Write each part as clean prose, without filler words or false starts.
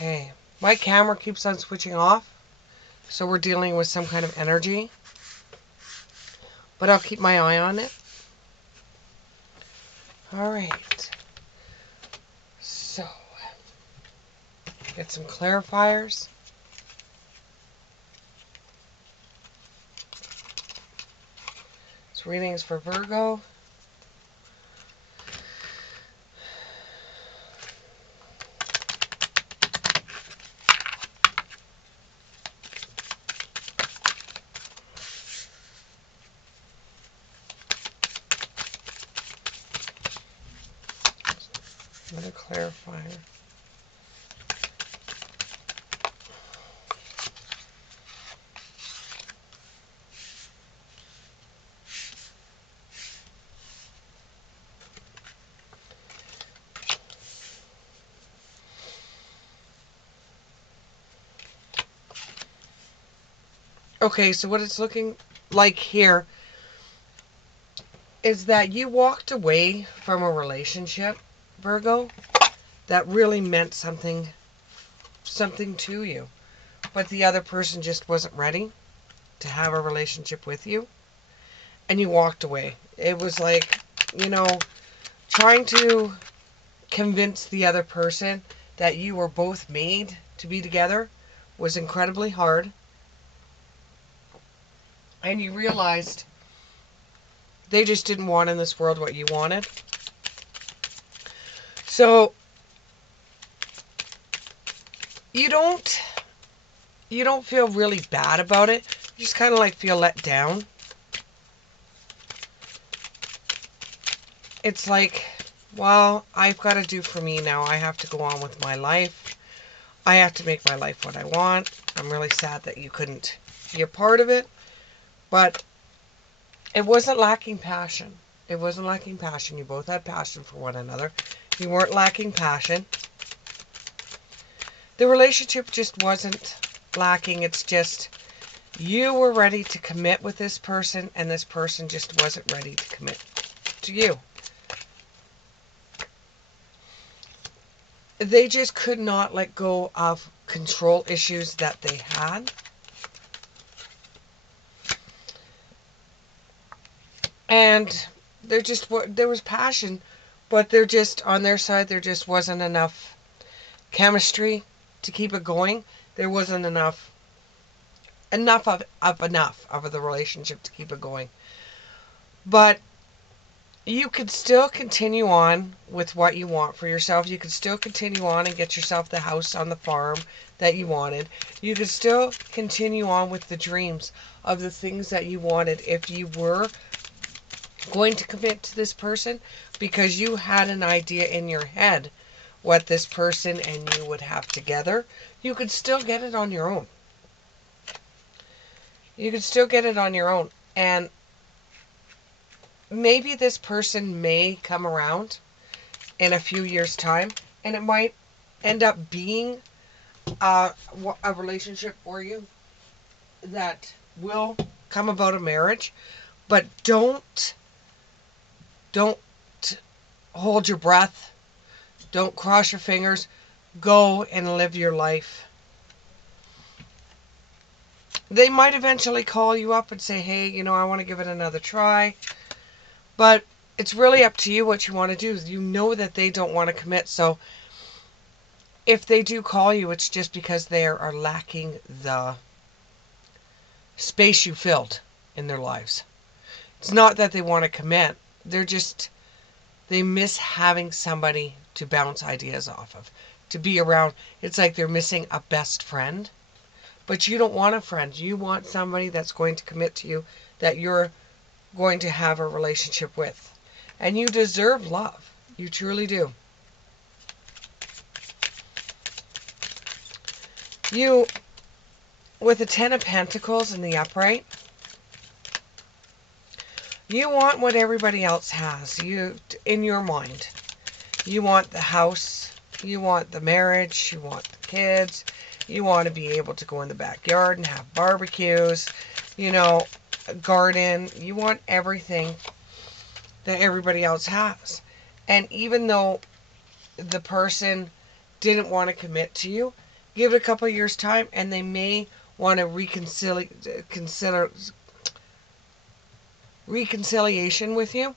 Okay. My camera keeps on switching off. So we're dealing with some kind of energy. But I'll keep my eye on it. Alright. So, get some clarifiers. This reading is for Virgo. Another clarifier. Okay, so what it's looking like here is that you walked away from a relationship, Virgo, that really meant something to you. But the other person just wasn't ready to have a relationship with you. And you walked away. It was like, trying to convince the other person that you were both made to be together was incredibly hard. And you realized they just didn't want in this world what you wanted. So you don't feel really bad about it. You just kind of like feel let down. It's like, well, I've got to do for me now. I have to go on with my life. I have to make my life what I want. I'm really sad that you couldn't be a part of it. But it wasn't lacking passion. It wasn't lacking passion. You both had passion for one another. You weren't lacking passion. The relationship just wasn't lacking. It's just you were ready to commit with this person, and this person just wasn't ready to commit to you. They just could not let go of control issues that they had. And there was passion, but on their side, there just wasn't enough chemistry to keep it going. There wasn't enough of the relationship to keep it going. But you could still continue on with what you want for yourself. You could still continue on and get yourself the house on the farm that you wanted. You could still continue on with the dreams of the things that you wanted if you were going to commit to this person, because you had an idea in your head what this person and you would have together. You could still get it on your own. You could still get it on your own. And maybe this person may come around in a few years' time, and it might end up being a relationship for you that will come about a marriage. But don't hold your breath. Don't cross your fingers. Go and live your life. They might eventually call you up and say, hey, I want to give it another try. But it's really up to you what you want to do. You know that they don't want to commit. So if they do call you, it's just because they are lacking the space you filled in their lives. It's not that they want to commit. They miss having somebody to bounce ideas off of, to be around. It's like they're missing a best friend. But you don't want a friend. You want somebody that's going to commit to you, that you're going to have a relationship with. And you deserve love. You truly do. You, with the Ten of Pentacles in the upright, you want what everybody else has. In your mind. You want the house. You want the marriage. You want the kids. You want to be able to go in the backyard and have barbecues. A garden. You want everything that everybody else has. And even though the person didn't want to commit to you, Give it a couple of years time, and they may want to consider reconciliation with you.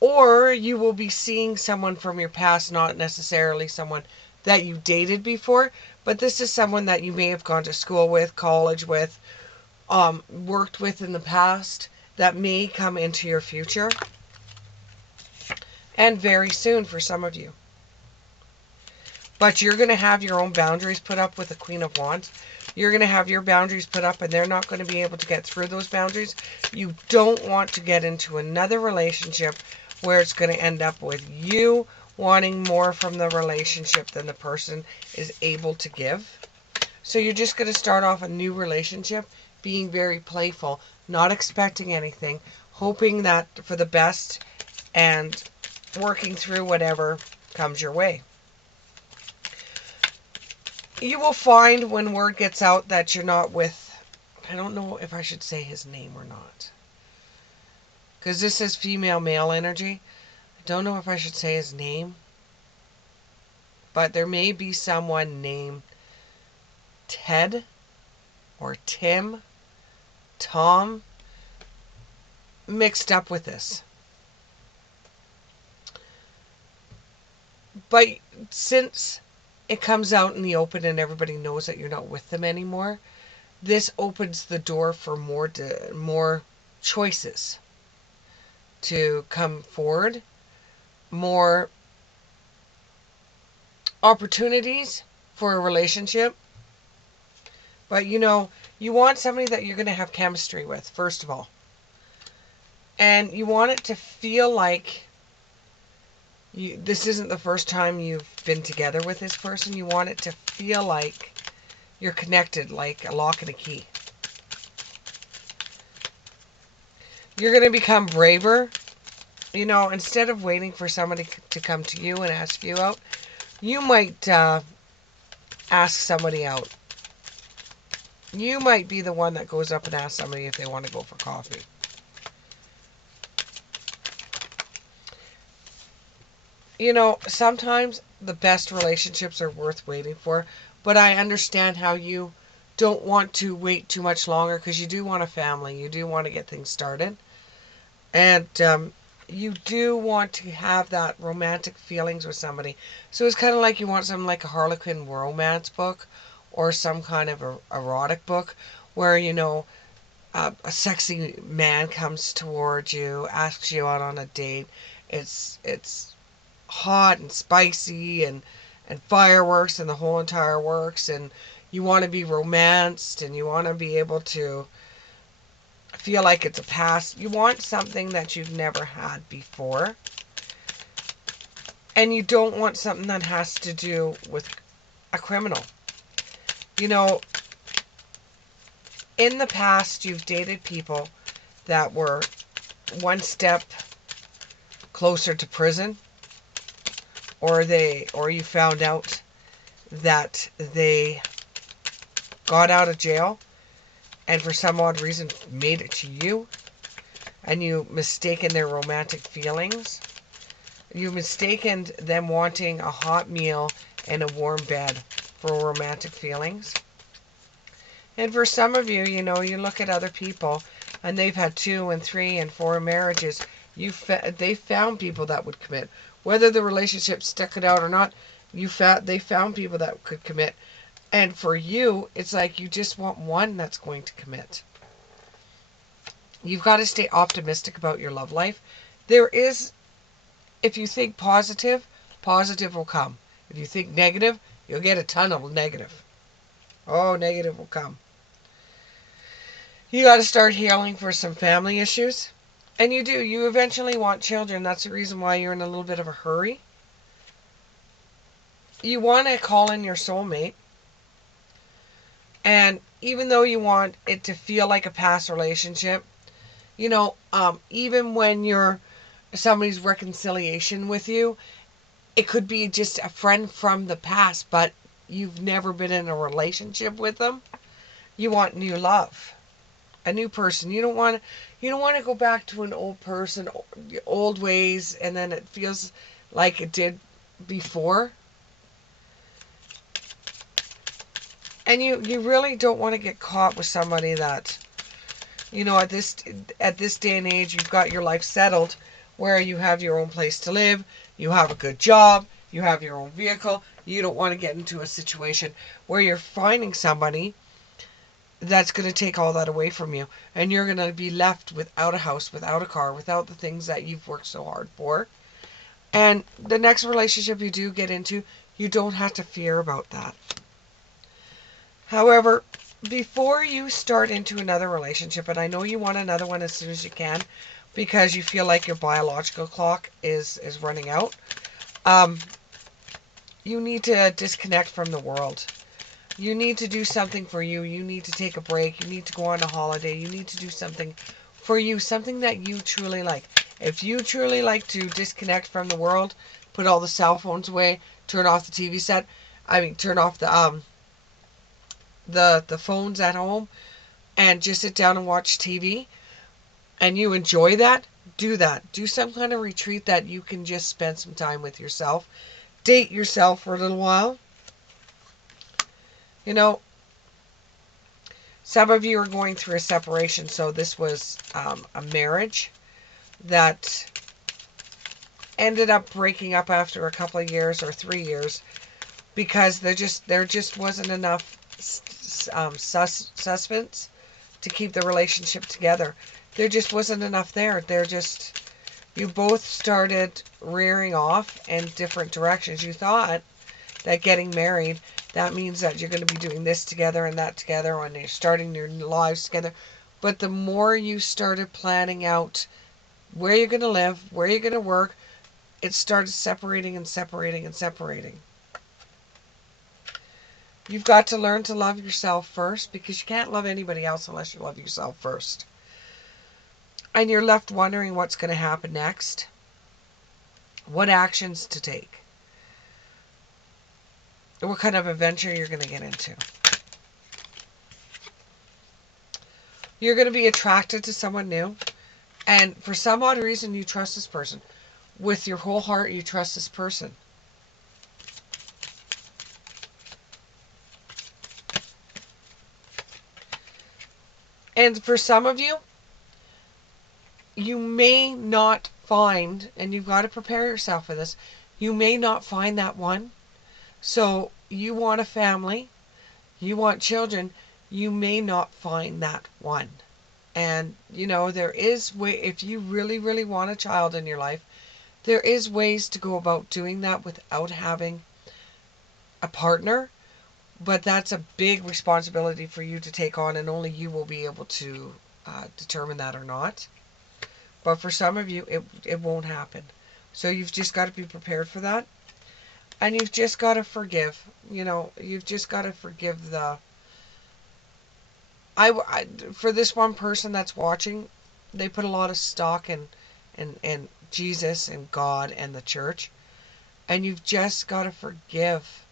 Or you will be seeing someone from your past, not necessarily someone that you dated before, but this is someone that you may have gone to school with, college with, worked with in the past, that may come into your future, and very soon for some of you. But you're going to have your own boundaries put up with the Queen of Wands. You're going to have your boundaries put up, and they're not going to be able to get through those boundaries. You don't want to get into another relationship where it's going to end up with you wanting more from the relationship than the person is able to give. So you're just going to start off a new relationship being very playful, not expecting anything, hoping that for the best, and working through whatever comes your way. You will find when word gets out that you're not with, I don't know if I should say his name or not, because this is female male energy. I don't know if I should say his name, but there may be someone named Ted or Tim, Tom, mixed up with this. But since it comes out in the open and everybody knows that you're not with them anymore, this opens the door for more choices to come forward, more opportunities for a relationship. But you want somebody that you're going to have chemistry with, first of all. And you want it to feel like this isn't the first time you've been together with this person. You want it to feel like you're connected, like a lock and a key. You're going to become braver. Instead of waiting for somebody to come to you and ask you out, you might ask somebody out. You might be the one that goes up and asks somebody if they want to go for coffee. Sometimes the best relationships are worth waiting for, but I understand how you don't want to wait too much longer, because you do want a family. You do want to get things started. And you do want to have that romantic feelings with somebody. So it's kind of like you want something like a Harlequin romance book or some kind of erotic book where, a sexy man comes towards you, asks you out on a date. It's hot and spicy and fireworks and the whole entire works, and you want to be romanced and you want to be able to feel like it's a past. You want something that you've never had before, and you don't want something that has to do with a criminal. In the past you've dated people that were one step closer to prison, or you found out that they got out of jail and for some odd reason made it to you, and you mistaken their romantic feelings. You mistaken them wanting a hot meal and a warm bed for romantic feelings. And for some of you, you look at other people and they've had 2 and 3 and 4 marriages. They found people that would commit. Whether the relationship stuck it out or not, they found people that could commit. And for you, it's like you just want one that's going to commit. You've got to stay optimistic about your love life. If you think positive, positive will come. If you think negative, you'll get a ton of negative. Oh, negative will come. You got to start healing for some family issues. And you do. You eventually want children. That's the reason why you're in a little bit of a hurry. You want to call in your soulmate. And even though you want it to feel like a past relationship, even when somebody's reconciliation with you, it could be just a friend from the past, but you've never been in a relationship with them. You want new love, a new person. You don't want to go back to an old person, old ways, and then it feels like it did before. And you really don't want to get caught with somebody that, at this day and age, you've got your life settled where you have your own place to live, you have a good job, you have your own vehicle. You don't want to get into a situation where you're finding somebody that's going to take all that away from you, and you're going to be left without a house, without a car, without the things that you've worked so hard for. And the next relationship you do get into, you don't have to fear about that. However, before you start into another relationship, and I know you want another one as soon as you can because you feel like your biological clock is running out, you need to disconnect from the world. You need to do something for you. You need to take a break. You need to go on a holiday. You need to do something for you, something that you truly like. If you truly like to disconnect from the world, put all the cell phones away, turn off the TV set, turn off the phones at home, and just sit down and watch TV, and you enjoy that, do that. Do some kind of retreat that you can just spend some time with yourself. Date yourself for a little while. Some of you are going through a separation, so this was a marriage that ended up breaking up after a couple of years or 3 years because there just wasn't enough suspense to keep the relationship together. There just wasn't enough there. You both started rearing off in different directions. You thought that getting married, that means that you're going to be doing this together and that together, and you're starting your lives together. But the more you started planning out where you're going to live, where you're going to work, it started separating and separating and separating. You've got to learn to love yourself first, because you can't love anybody else unless you love yourself first. And you're left wondering what's going to happen next, what actions to take, what kind of adventure you're going to get into. You're going to be attracted to someone new, and for some odd reason you trust this person. With your whole heart you trust this person. And for some of you, you may not find, and you've got to prepare yourself for this, you may not find that one. So you want a family, you want children, you may not find that one. And there is way, if you really, really want a child in your life, there is ways to go about doing that without having a partner. But that's a big responsibility for you to take on, and only you will be able to determine that or not. But for some of you, it won't happen. So you've just got to be prepared for that. And you've just got to forgive. You've just got to forgive for this one person that's watching, they put a lot of stock in Jesus and God and the church. And you've just got to forgive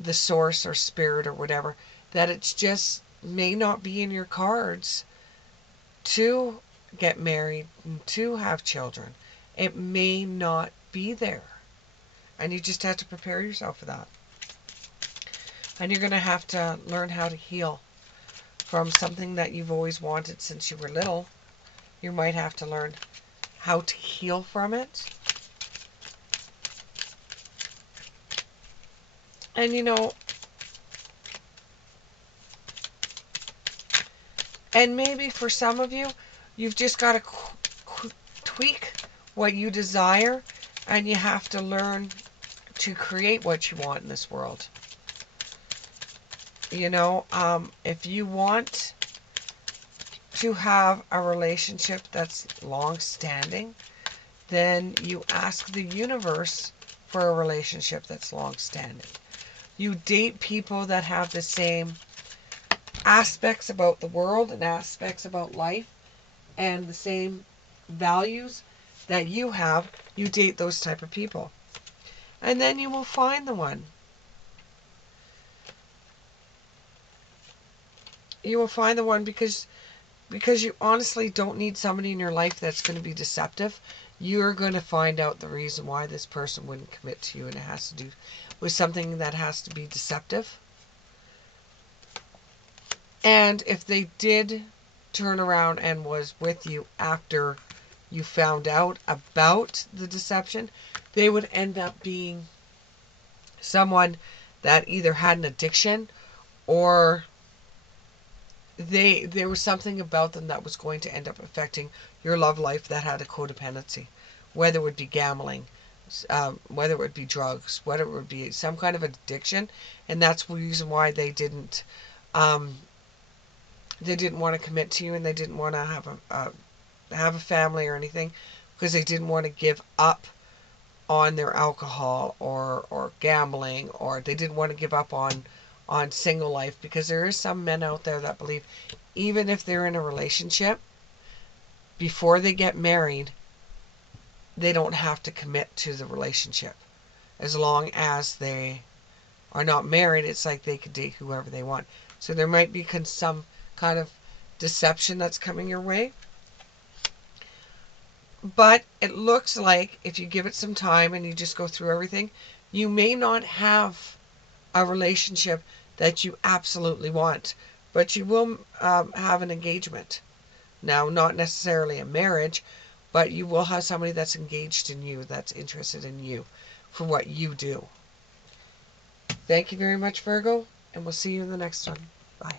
the source or spirit or whatever, that it's just may not be in your cards to get married and to have children. It may not be there. And you just have to prepare yourself for that. And you're going to have to learn how to heal from something that you've always wanted since you were little. You might have to learn how to heal from it. And and maybe for some of you, you've just got to tweak what you desire, and you have to learn to create what you want in this world. If you want to have a relationship that's long-standing, then you ask the universe for a relationship that's long-standing. You date people that have the same aspects about the world and aspects about life and the same values that you have. You date those type of people, and then you will find the one. You will find the one because you honestly don't need somebody in your life that's going to be deceptive. You're going to find out the reason why this person wouldn't commit to you, and it has to do with something that has to be deceptive. And if they did turn around and was with you after you found out about the deception, they would end up being someone that either had an addiction, or there was something about them that was going to end up affecting your love life that had a codependency, whether it would be gambling, whether it would be drugs, whether it would be some kind of addiction. And that's the reason why um, they didn't want to commit to you, and they didn't want to have a family or anything, because they didn't want to give up on their alcohol or gambling, or they didn't want to give up on single life, because there is some men out there that believe even if they're in a relationship, before they get married, they don't have to commit to the relationship. As long as they are not married, it's like they could date whoever they want. So there might be some kind of deception that's coming your way. But it looks like if you give it some time and you just go through everything, you may not have a relationship that you absolutely want, but you will have an engagement. Now, not necessarily a marriage, but you will have somebody that's engaged in you, that's interested in you for what you do. Thank you very much, Virgo, and we'll see you in the next one. Bye.